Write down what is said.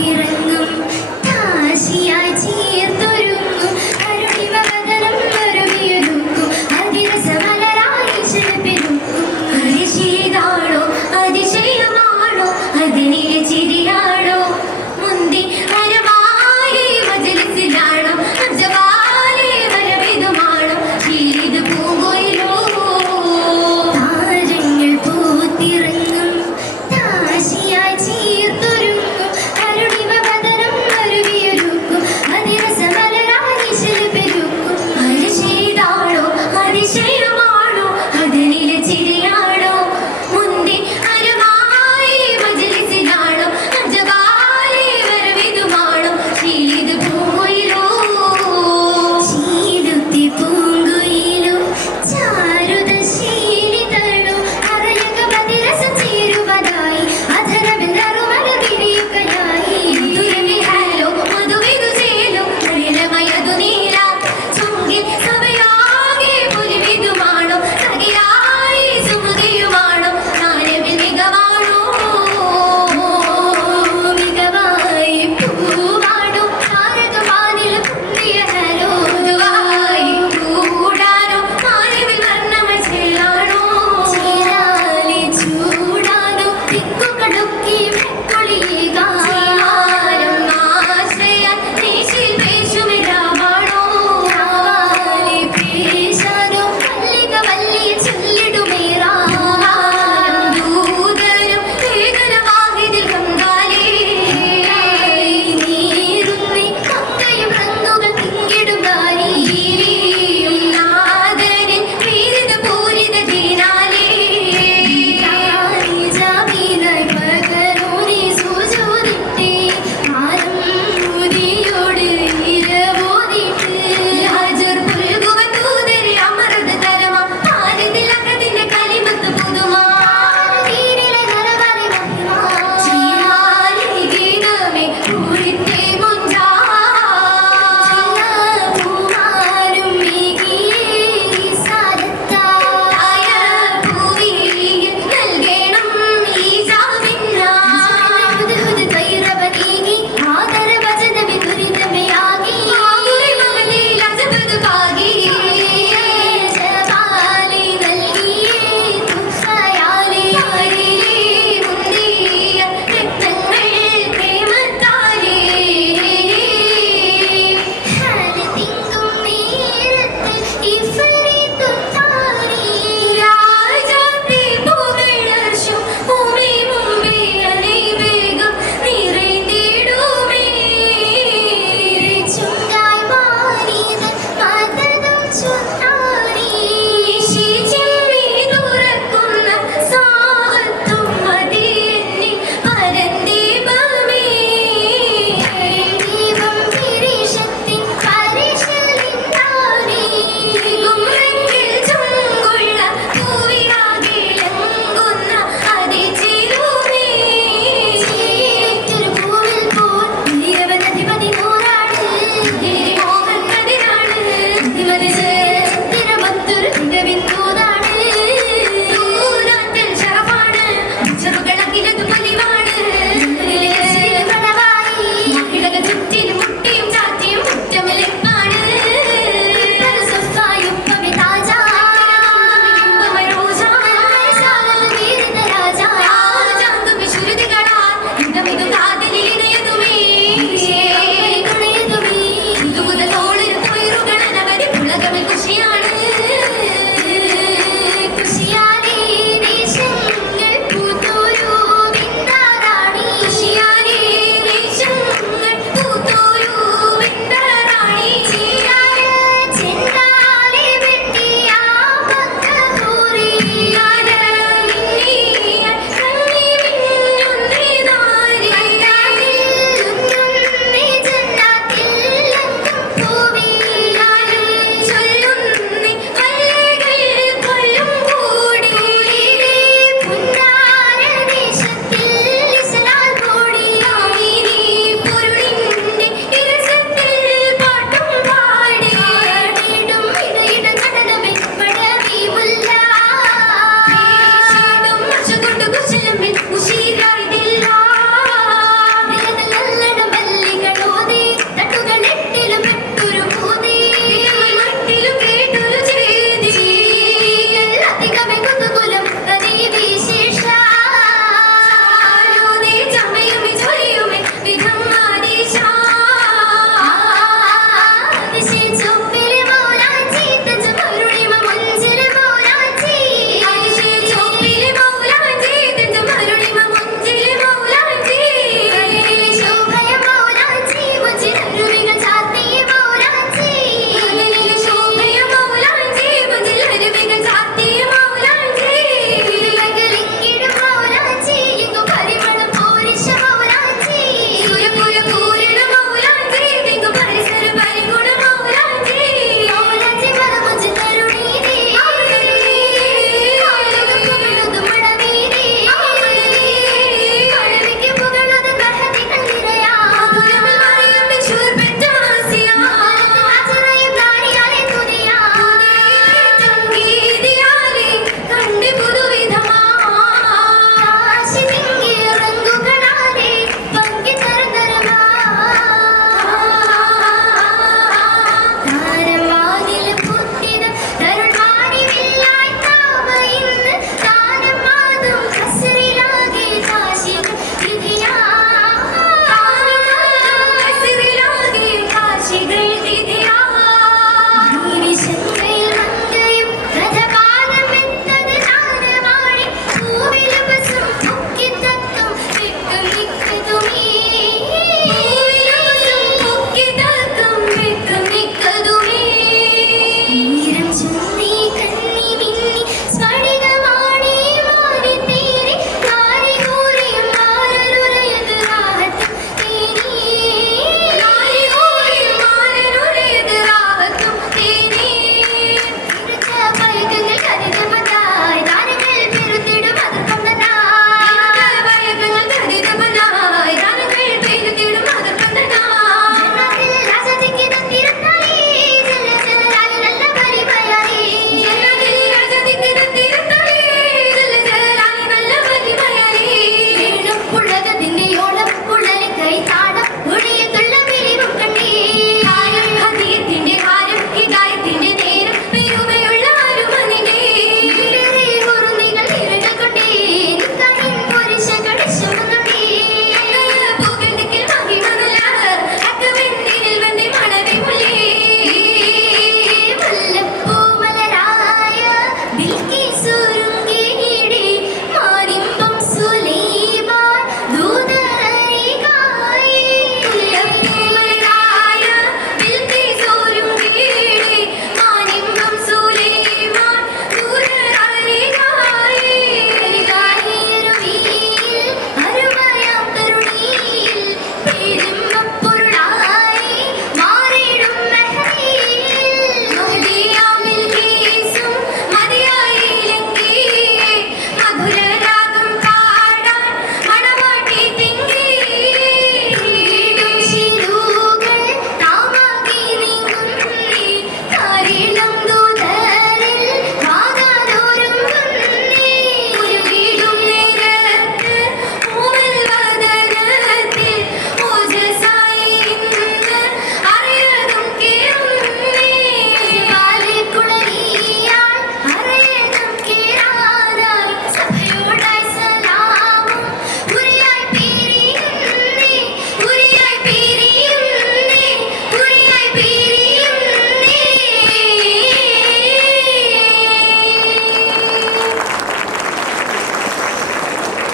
Tigre.